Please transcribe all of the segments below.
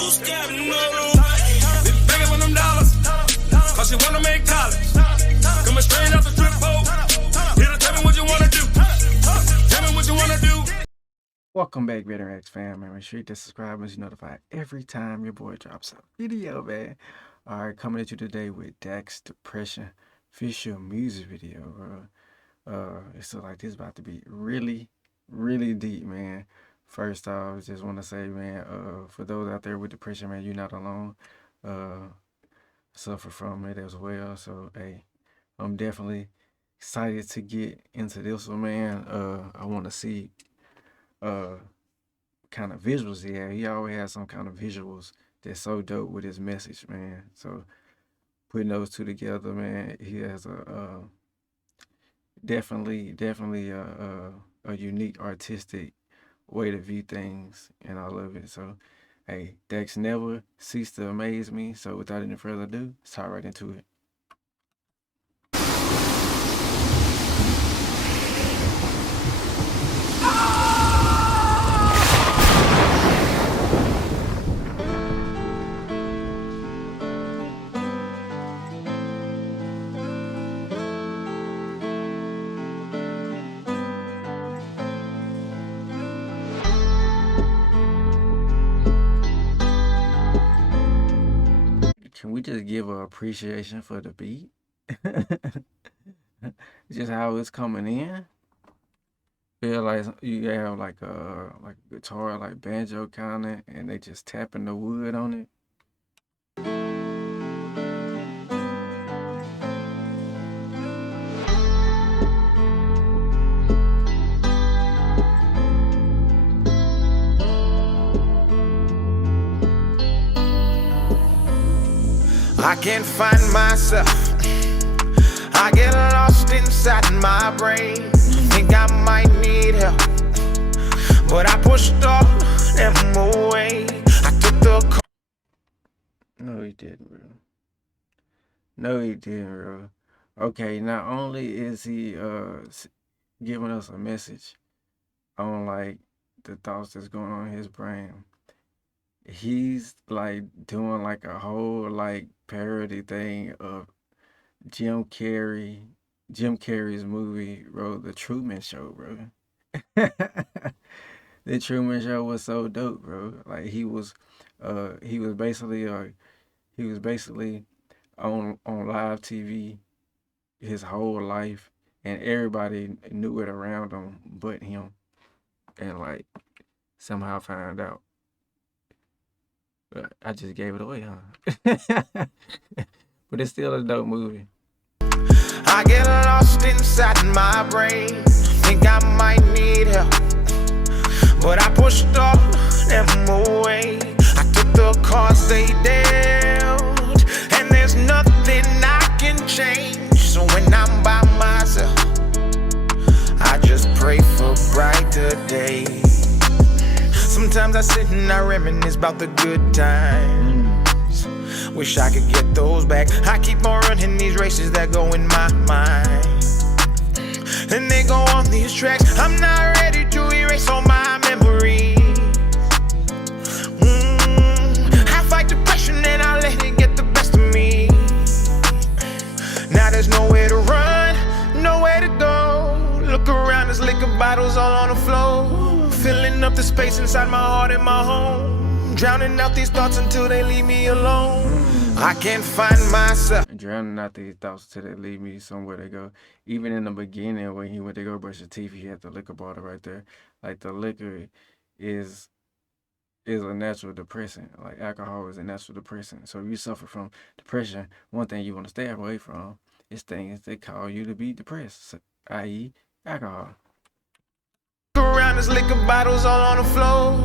too scared to know. Been begging for them dollars, cause she wanna make college. Coming straight off the trip pole. Here to tell me what you wanna do. Tell me what you wanna do. Welcome back, Veteran X fam, man. Make sure you hit the subscribe and be notified every time your boy drops a video, man. Alright, coming at you today with Dax Depression official music video, bro. It's like this about to be really deep, man. First off, I just want to say, man, for those out there with depression, man, you're not alone. Suffer from it as well. So, hey, I'm definitely excited to get into this one, man. I want to see kind of visuals he had. He always has some kind of visuals that's so dope with his message, man. So putting those two together, man, he has a definitely a unique artistic way to view things, and I love it. So hey, Dax never ceased to amaze me. So without any further ado, let's hop right into it. Can we just give an appreciation for the beat? Just how it's coming in. Feel like you have like a guitar, like banjo kind of, and they just tapping the wood on it. I can't find myself. I get lost inside my brain. Think I might need help, but I pushed all them away. I took the call. No, he didn't, bro. No, he didn't, bro. Okay, not only is he giving us a message on like the thoughts that's going on in his brain, he's like doing like a whole like parody thing of Jim Carrey's movie, bro, The Truman Show, bro. The Truman Show was so dope, bro. Like he was basically on live TV his whole life, and everybody knew it around him but him, and like somehow found out. But I just gave it away, huh? But it's still a dope movie. I get lost inside my brain. Think I might need help, but I pushed all them away. I took the cards they dealt, and there's nothing I can change. So when I'm by myself, I just pray for brighter days. Sometimes I sit and I reminisce about the good times. Wish I could get those back. I keep on running these races that go in my mind, and they go on these tracks. I'm not ready to erase all my memories. I fight depression and I let it get the best of me. Now there's nowhere to run, nowhere to go. Look around, there's liquor bottles all on the floor, filling up the space inside my heart and my home, drowning out these thoughts until they leave me alone. I can't find myself. Drowning out these thoughts until they leave me somewhere to go. Even in the beginning when he went to go brush his teeth, he had the liquor bottle right there. Like the liquor is a natural depressant. Like alcohol is a natural depressant. So if you suffer from depression, one thing you want to stay away from is things that cause you to be depressed, i.e. alcohol. Around there's liquor bottles all on the floor.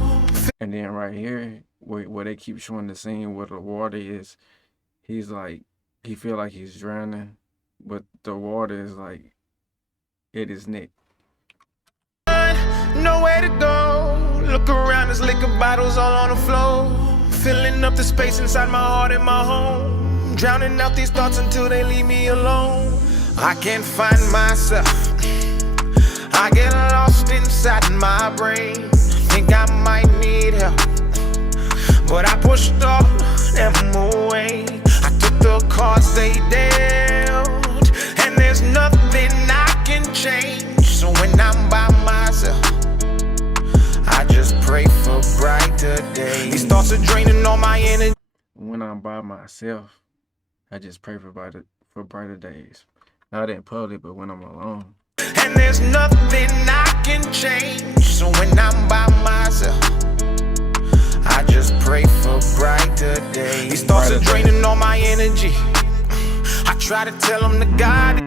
And then right here, where they keep showing the scene where the water is, he's like, he feel like he's drowning, but the water is like at his neck. Nowhere to go. Look around, there's liquor bottles all on the floor, filling up the space inside my heart and my home, drowning out these thoughts until they leave me alone. I can't find myself. I get lost inside my brain. Think I might need help, but I pushed all them away. I took the cards they dealt, and there's nothing I can change. So when I'm by myself, I just pray for brighter days. These thoughts are draining all my energy. When I'm by myself, I just pray for brighter days. Not in public, but when I'm alone. And there's nothing I can change. So when I'm by myself, I just pray for brighter days. These thoughts are draining all my energy. I try to tell them to God.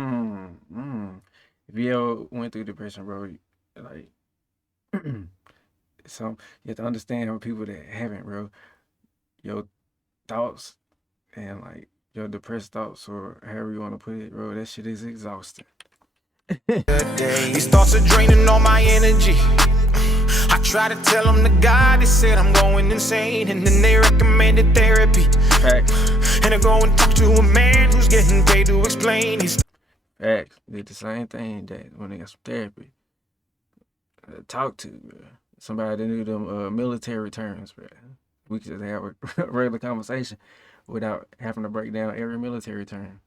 If you ever went through depression, bro, like, so you have to understand how people that haven't, bro, your thoughts and like your depressed thoughts, or however you want to put it, bro, that shit is exhausting. These thoughts are draining all my energy. I try to tell them to God, they said I'm going insane, and then they recommended therapy. Facts. And I go and talk to a man who's getting paid to explain. Facts. Did the same thing that when they got some therapy. Talk to, bro. Somebody that knew them military terms, bro. We could just have a regular conversation without having to break down every military term.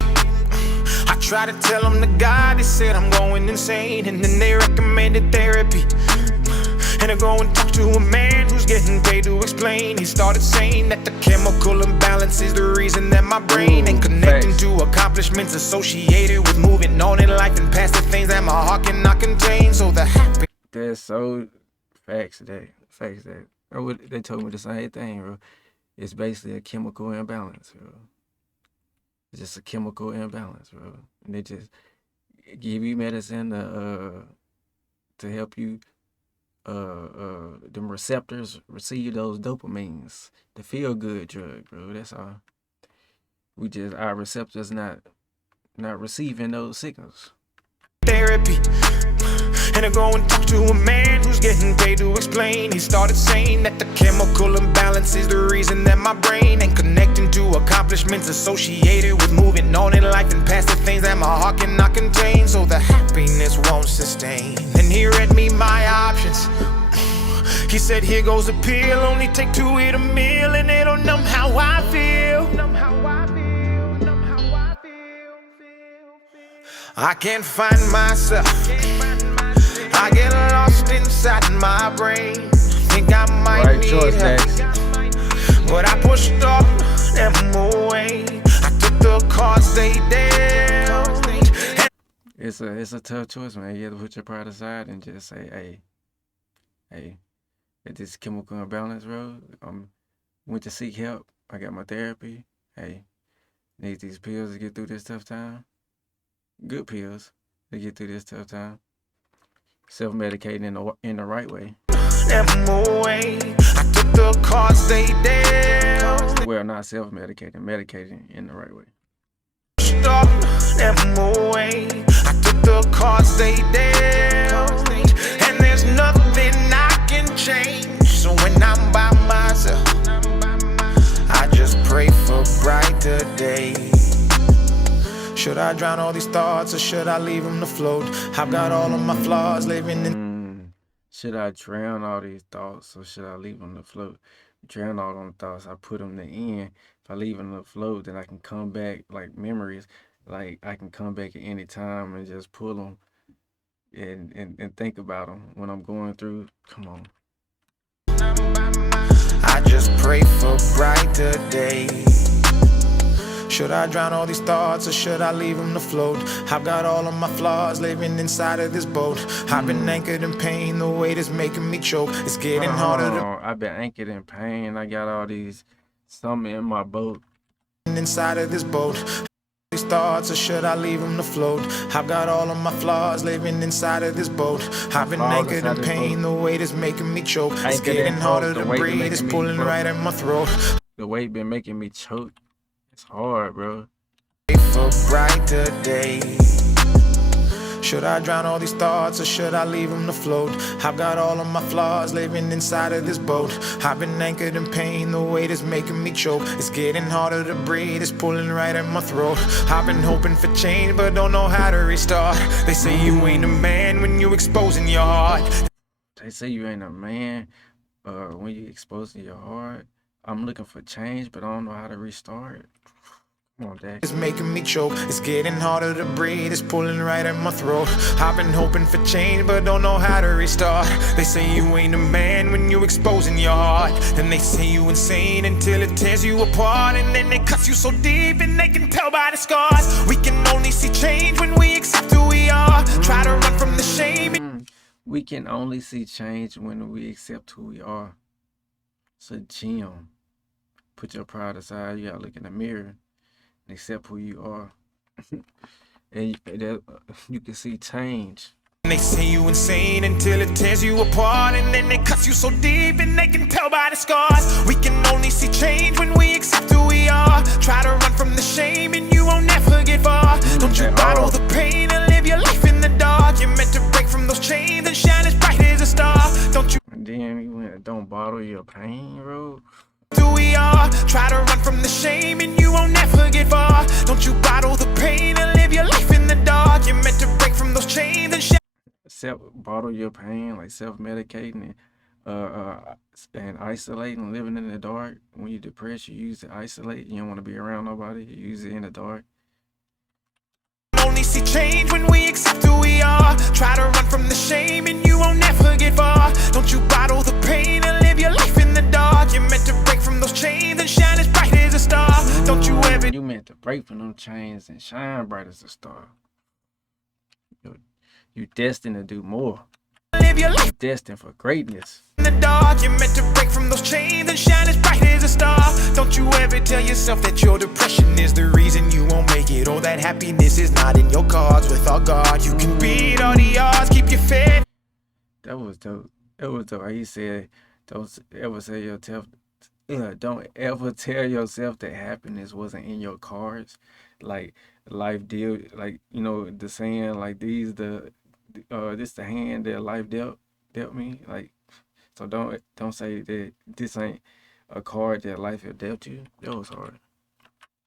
I try to tell them to God, they said I'm going insane, and then they recommended therapy. And I go and talk to a man who's getting paid to explain. He started saying that the chemical imbalance is the reason that my brain ain't connecting to accomplishments associated with moving on in life and past the things that my heart cannot contain. So the happy. That's so facts that. They told me the same thing, bro. It's basically a chemical imbalance, bro. It's just a chemical imbalance, bro. And they just give you medicine to help you them receptors receive those dopamines, the feel good drug, bro. That's all. Our receptors not receiving those signals. Therapy. And I go and talk to a man who's getting paid to explain. He started saying that the chemical imbalance is the reason that my brain ain't connecting to accomplishments associated with moving on in life and past the things that my heart cannot contain. So the happiness won't sustain. And he read me my options. He said, here goes a pill, only take 2 at a meal, and it'll numb how I feel. I can't find myself. I get lost inside my brain. Think I might need help, but I pushed all them away. I took the cards they dealt. It's a tough choice, man. You have to put your pride aside and just say, hey, at this chemical imbalance, bro. Went to seek help. I got my therapy. Hey, need these pills to get through this tough time. Good pills to get through this tough time. Self-medicating in the right way. I took the cards they dealt. Well, not self-medicating, medicating in the right way. I took the cards they dealt, and there's nothing I can change. So when I'm by myself, I just pray for brighter days. Should I drown all these thoughts, or should I leave them to float? I've got all of my flaws living in. Should I drown all these thoughts, or should I leave them to float? Drown all them thoughts, I put them to end. If I leave them to float, then I can come back, like memories. Like I can come back at any time and just pull them and think about them when I'm going through. Come on. I just pray for brighter days. Should I drown all these thoughts, or should I leave them to float? I've got all of my flaws living inside of this boat. I've been anchored in pain, the weight is making me choke. It's getting harder to. I've been anchored in pain. I got all these, something in my boat. Inside of this boat. These thoughts, or should I leave them to float? I've got all of my flaws living inside of this boat. I've been anchored in pain, the weight is making me choke. It's getting harder to breathe, it's pulling right at my throat. The weight been making me choke. It's hard, bro. For brighter days. Should I drown all these thoughts, or should I leave them to float? I've got all of my flaws living inside of this boat. I've been anchored in pain, the weight is making me choke. It's getting harder to breathe, it's pulling right at my throat. I've been hoping for change, but don't know how to restart. They say you ain't a man when you exposing your heart. They say you ain't a man when you exposing your heart, I'm looking for change, but I don't know how to restart. Come on, Dax. It's making me choke. It's getting harder to breathe. It's pulling right at my throat. I've been hoping for change, but don't know how to restart. They say you ain't a man when you exposing your heart. Then they say you insane until it tears you apart. And then it cuts you so deep and they can tell by the scars. We can only see change when we accept who we are. Try to run from the shame. We can only see change when we accept who we are. So, Jim, put your pride aside. You gotta look in the mirror and accept who you are. And you can see change. They say you insane until it tears you apart. And then it cuts you so deep and they can tell by the scars. We can only see change when we accept who we are. Try to run from the shame and you won't never get far. Don't you bottle the pain and live your life in the dark. You're meant to break from those chains and shine as bright as a star. Don't you? And then you went, don't bottle your pain, bro. Who we are. Try to run from the shame and you won't never get far. Don't you bottle the pain and live your life in the dark. You're meant to break from those chains and shine. Bottle your pain, like self-medicating and isolating, living in the dark. When you're depressed, you use it to isolate. You don't want to be around nobody. You use it in the dark. Only see change when we accept who we are. Try to run from the shame and you won't never get far. Don't you bottle the pain and live your life in the dark. You're meant to break from those chains and shine as bright as a star. Don't you ever? You meant to break from them chains and shine bright as a star. You destined to do more. Live your life. You're destined for greatness. In the dark, you're meant to break from those chains and shine as bright as a star. Don't you ever tell yourself that your depression is the reason you won't make it, or that happiness is not in your cards. Without God, you can beat all the odds. Keep your faith. That was dope. It was dope. He said, don't ever tell yourself that happiness wasn't in your cards. Like life deal, like, you know, the saying, like, this the hand that life dealt me. Like, so don't say that this ain't a card that life have dealt you. That was hard.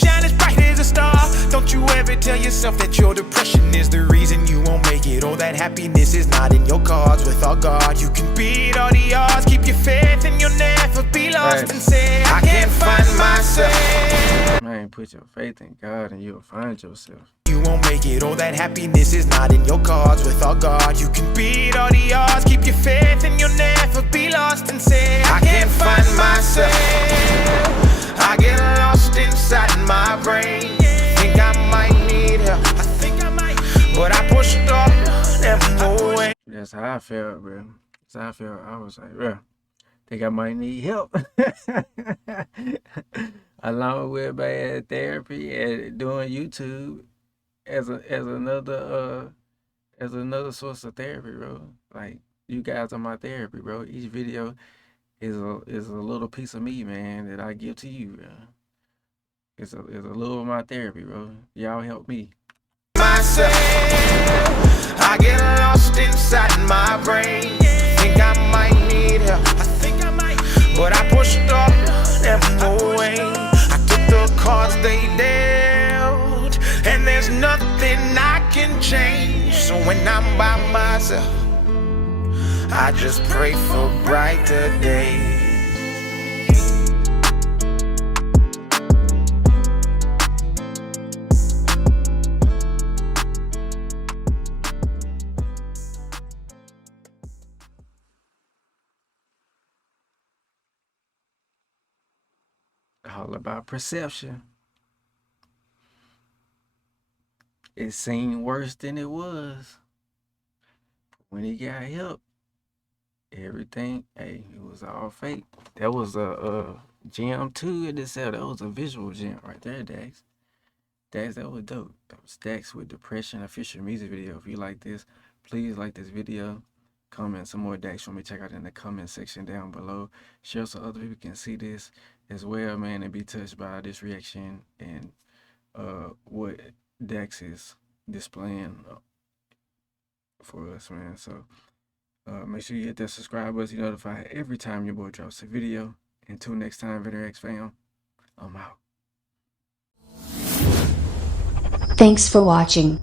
Shine as bright as a star. Don't you ever tell yourself that your depression is the reason you won't make it, or that happiness is not in your cards. Without God, you can beat all the odds. Keep your faith and you'll never be lost. And say, I can't find myself. Man, put your faith in God and you'll find yourself. You won't make it, or that happiness is not in your cards. Without God, you can beat all the odds. Keep your faith and you'll never be lost. And say, I can't find myself. I get lost inside my brain. Think I might need help. I think I might, but I pushed off, never no way. That's how I felt, bro. That's how I felt. I was like, bro, think I might need help. Along with bad therapy and doing YouTube as another source of therapy, bro. Like, you guys are my therapy, bro. Each video is a little piece of me, man, that I give to you, bro. It's a little of my therapy, bro. Y'all help me. Myself, I get lost inside my brain. Think I might need help. I think I might, but I pushed off, never no way. I took the cards they dealt, and there's nothing I can change. So when I'm by myself, I just pray for brighter days. All about perception. It seemed worse than it was. When he got help, everything, hey, it was all fake. That was a gem too in itself. That was a visual gem right there, Dax. Dax, that was dope. That was Dax with Depression official music video. If you like this, please like this video. Comment some more Dax for me. Check out in the comment section down below. Share so other people can see this as well, man, and be touched by this reaction and what Dax is displaying for us, man. So make sure you hit that subscribe button so you're notified every time your boy drops a video. Until next time, VeterX fam, I'm out. Thanks for watching.